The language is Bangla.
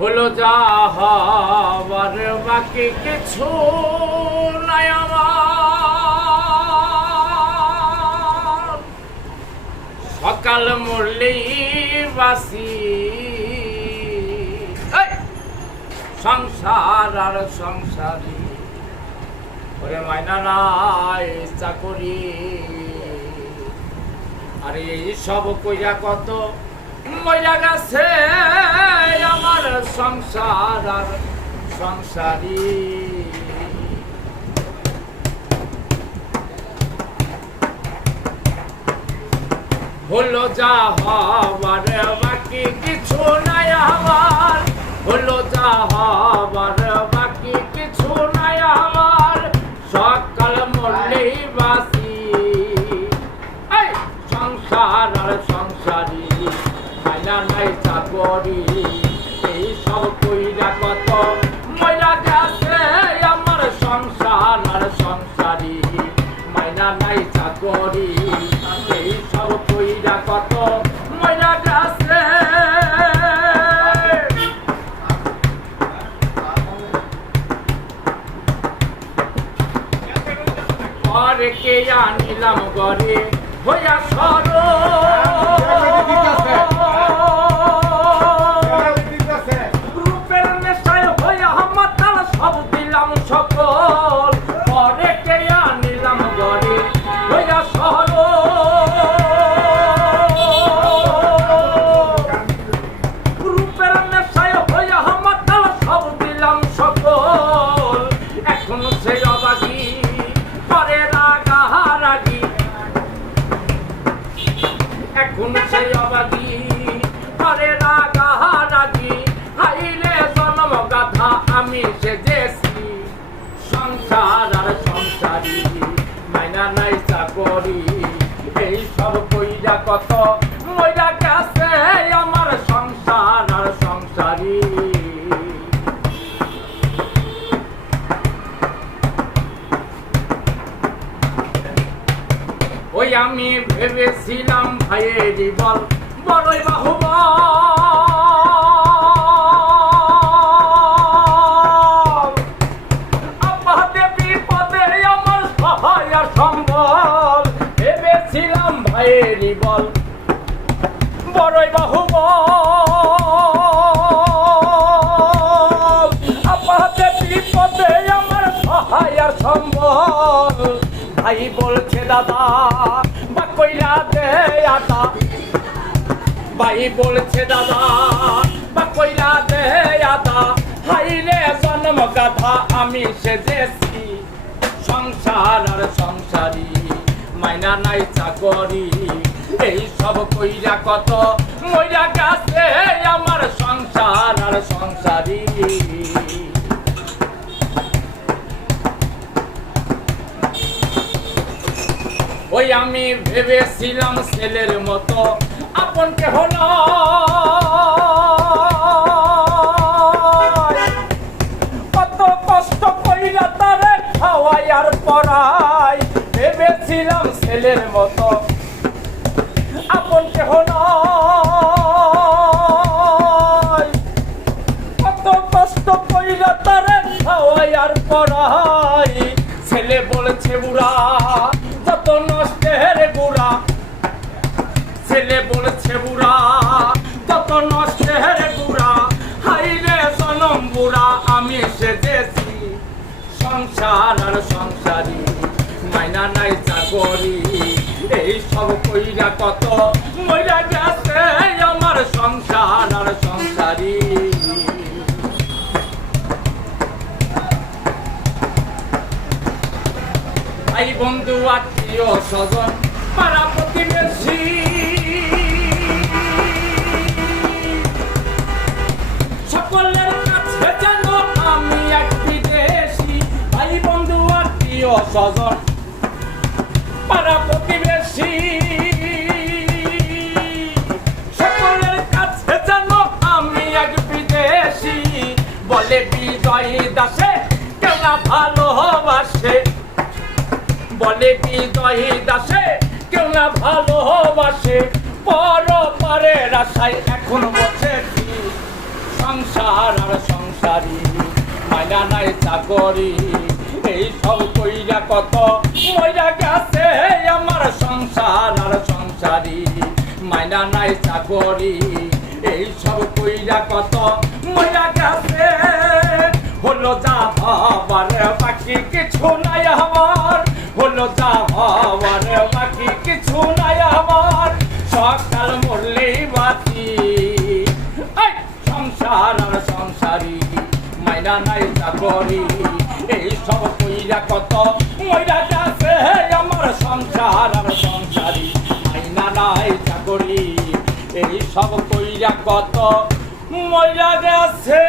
হলো যা হবার বাকি কিছু নাই আমার। সকাল মরলেই বাসি! সংসার আর সংসারী। ওরে মাইনা নাই চাকরি। আরে এই সব কইরা কত মইরা গেছে আমার সংসার আর সংসারী। হলো যা হবার, বাকি কিছু নাই আমার। হলো যা হবার, বাকি কিছু নাই আমার। সকাল মরলেই বাসি সংসার আর সংসারী। মাইনা নাই চাকরি, এই সব কইরা কত ময়লা গেছে আমার সংসার আর সংসারী। মাইনা নাই চাকরি, এই সব কইরা কত ময়লা গেছে। ঘরে কে আনিলাম ঘরে, হইয়া সর। আমি সংসার আর সংসারী, মাইনা নাই চাকরি। এই সব কইরা কত মইরা গেছে আমার সংসার আর সংসারী। ওই আমি ভেবেছিলাম ভাইয়েরই বল বড়ই বাহুবল। বড়ই বাহুবল। আপাতে বিপদে আমার সহায় আর সম্বল। ভাই বলছে, দাদা, বা কইলা দে আদা ভাই বলছে, দাদা, বা কইলা দে আদা হাইলে জন্ম গাধা, আমি সেজেছি। সংসার আর সংসারী, মাইনা নাই চাকরি। এই সব কইরা কত মইরা গাছে আমার সংসার আর সংসারী ওই আমি ভেবেছিলাম ছেলের মতো আপন কেহ নয়। বলেছে বুড়া যত নষ্টের বুড়া। ছেলে বলেছে বুড়া যত নষ্টের জনম বুড়া, আমি সেজেছি। সংসার আর সংসারী, মাইনা নাই চাকরি। এই সব কইরা কত মইরা গেছে। স্বজন পাড়া সকলের কাছে যেন আমি এক বিদেশি ভাই বন্ধু, আত্মীয় স্বজন পাড়া প্রতিবেশী সকলের কাছে যেন আমি এক বিদেশি বলে বিজয় দাসে কেউ না ভালোবাসে। বলে বিজয় দাসে? কেউ না ভালোবাসে পর পারের আশায় এখন বসেছি সংসার আর সংসারী, মাইনা নাই চাকরি, এই সব কইরা কত মইরা গেছে আমার সংসার আর সংসারী, মাইনা নাই চাকরি, এই সব কইরা কত মইরা গেছে? হলো যা হবার আর সংসারী, মাইনা নাই চাকরি। এই সব কইরা কত মইরা গেছে আমার সংসার আর সংসারী, মাইনা নাই চাকরি। এই সব কইরা কত মইরা গেছে